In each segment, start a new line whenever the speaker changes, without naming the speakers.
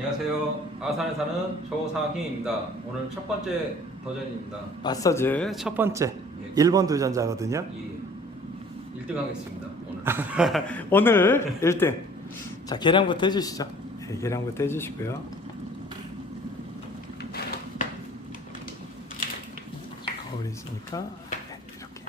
안녕하세요. 아산에 사는 조상희입니다. 오늘 첫 번째 도전입니다.
마사즈 첫 번째
예.
1번 도전자거든요.
이 1등 하겠습니다. 오늘.
오늘 1등. 자, 계량부터 해주시죠. 네, 계량부터 해주시고요. 거울이 있으니까 네, 이렇게.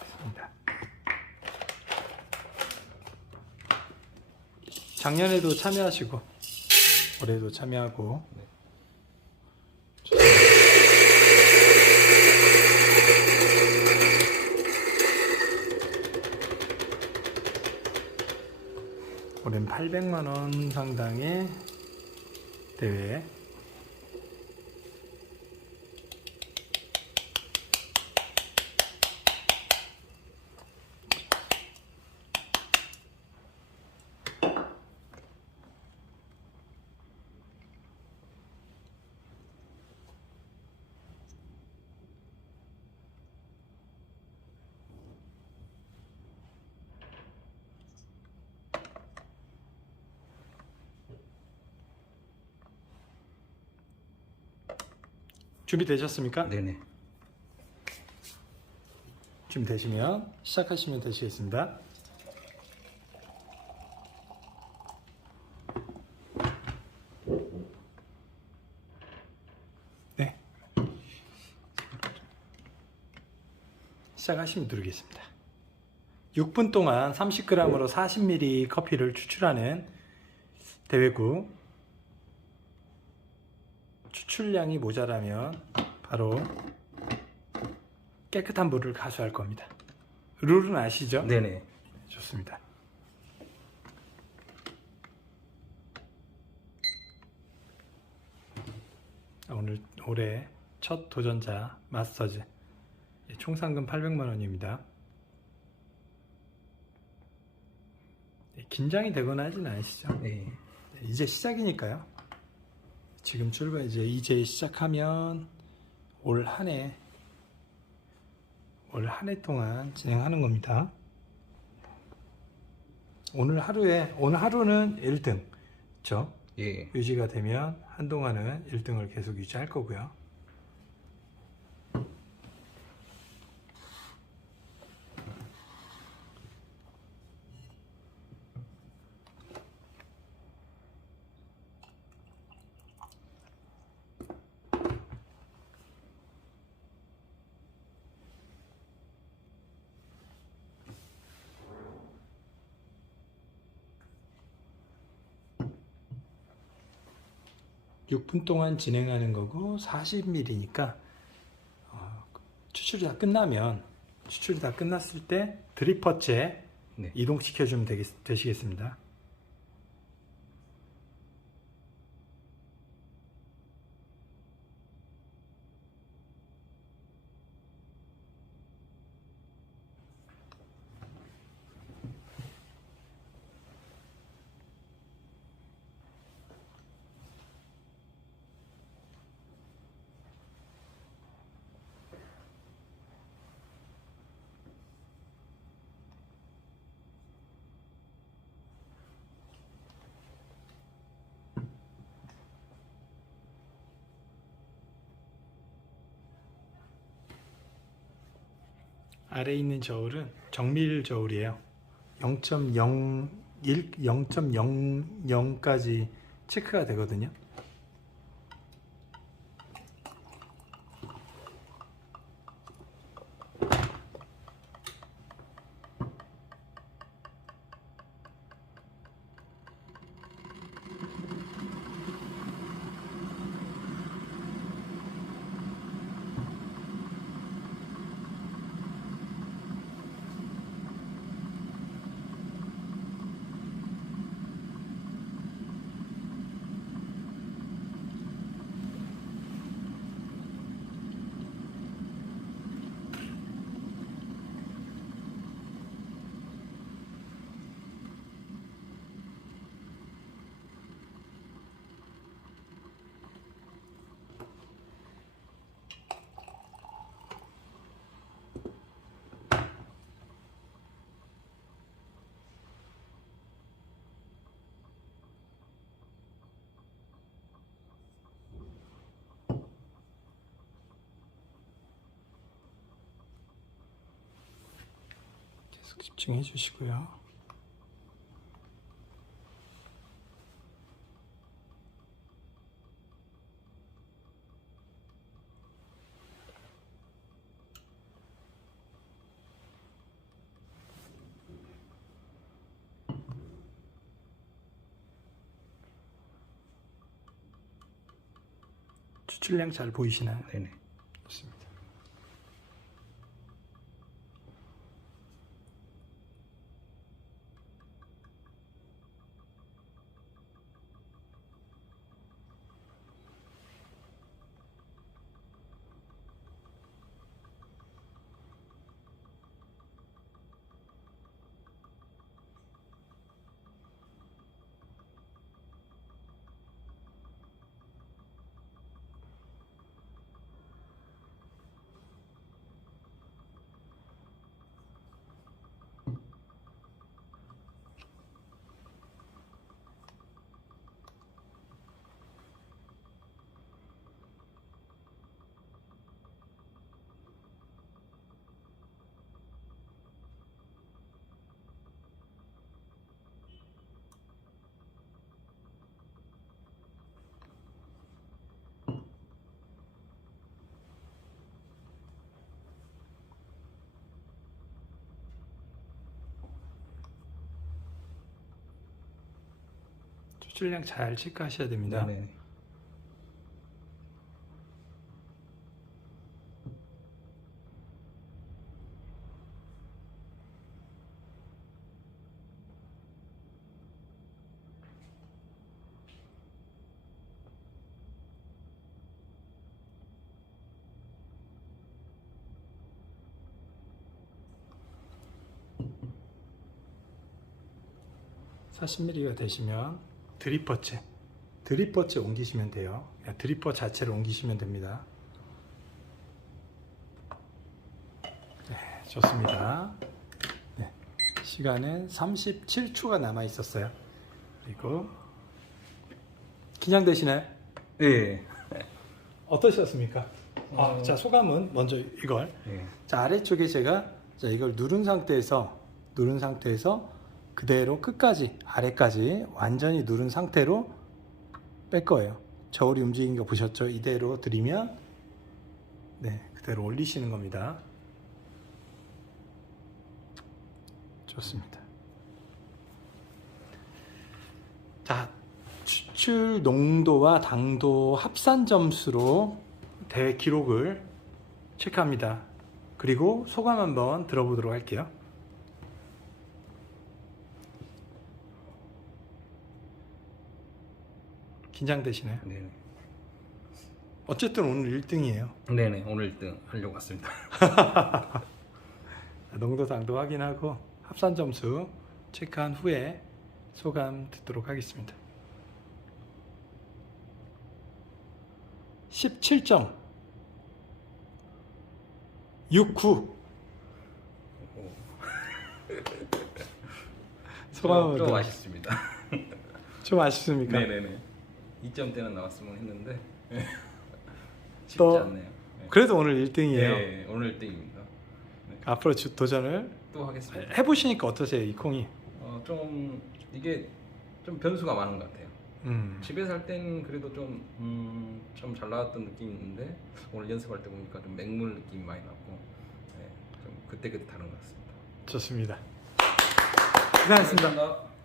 있습니다. 작년에도 참여하시고 올해도 참여하고. 올해는 800만 원 상당의 대회 준비되셨습니까?
네네.
준비되시면 시작하시면 되시겠습니다. 네. 시작하시면 누르겠습니다. 6분 동안 30g으로 40ml 커피를 추출하는 대회구 추출량이 모자라면 바로 깨끗한 물을 가수할 겁니다. 룰은 아시죠?
네네.
좋습니다. 오늘 올해 첫 도전자 마스터즈 예, 총 상금 800만 원입니다. 예, 긴장이 되거나 하진 않으시죠?
네.
이제 시작이니까요. 지금 출발 이제 이제 시작하면 올 한 해 올 한 해 동안 진행하는 겁니다. 오늘 하루에 오늘 하루는 1등 죠
예.
유지가 되면 한동안은 1등을 계속 유지할 거고요. 육분 동안 진행하는 거고 40ml니까 어, 추출이 다 끝나면 추출이 다 끝났을 때 드리퍼째
네.
이동시켜 주면 되시겠습니다. 아래에 있는 저울은 정밀 저울이에요. 0.01, 0.00까지 체크가 되거든요. 집중해 주시고요. 추출량 잘 보이시나요?
네네.
좋습니다. 추출량 잘 체크하셔야 됩니다.
네네.
사 40ml가 되시면 드리퍼째, 드리퍼째 옮기시면 돼요. 그냥 드리퍼 자체를 옮기시면 됩니다. 네, 좋습니다. 네, 시간은 37초가 남아 있었어요. 그리고 긴장되시나요?
예.
어떠셨습니까? 아,
어.
자 소감은 먼저 이걸
예.
자 아래쪽에 제가 자 이걸 누른 상태에서 누른 상태에서 그대로 끝까지 아래까지 완전히 누른 상태로 뺄 거예요. 저울이 움직이는 거 보셨죠? 이대로 들이면 네 그대로 올리시는 겁니다. 좋습니다. 자 추출 농도와 당도 합산 점수로 대회 기록을 체크합니다. 그리고 소감 한번 들어보도록 할게요. 긴장되시나요?
네네.
어쨌든 오늘 1등이에요.
네네. 오늘 1등 하려고 왔습니다.
농도 당도 확인하고 합산 점수 체크한 후에 소감 듣도록 하겠습니다. 17점 69 소감은
좀
어떠-
아쉽습니다.
좀 아쉽습니까?
네네네. 2점대는 나왔으면 했는데 쉽지
또
않네요. 네.
그래도 오늘 1등이에요.
네, 오늘 1등입니다.
앞으로 주- 도전을
또 하겠습니다.
해보시니까 어떠세요, 이 콩이?
어, 좀 이게 좀 변수가 많은 것 같아요.
음,
집에서 할 때는 그래도 좀, 음, 좀잘 나왔던 느낌이 있는데 오늘 연습할 때 보니까 좀 맹물 느낌이 많이 나고 네, 좀 그때그때 다른 것 같습니다.
좋습니다. 고생하셨습니다.
고맙습니다.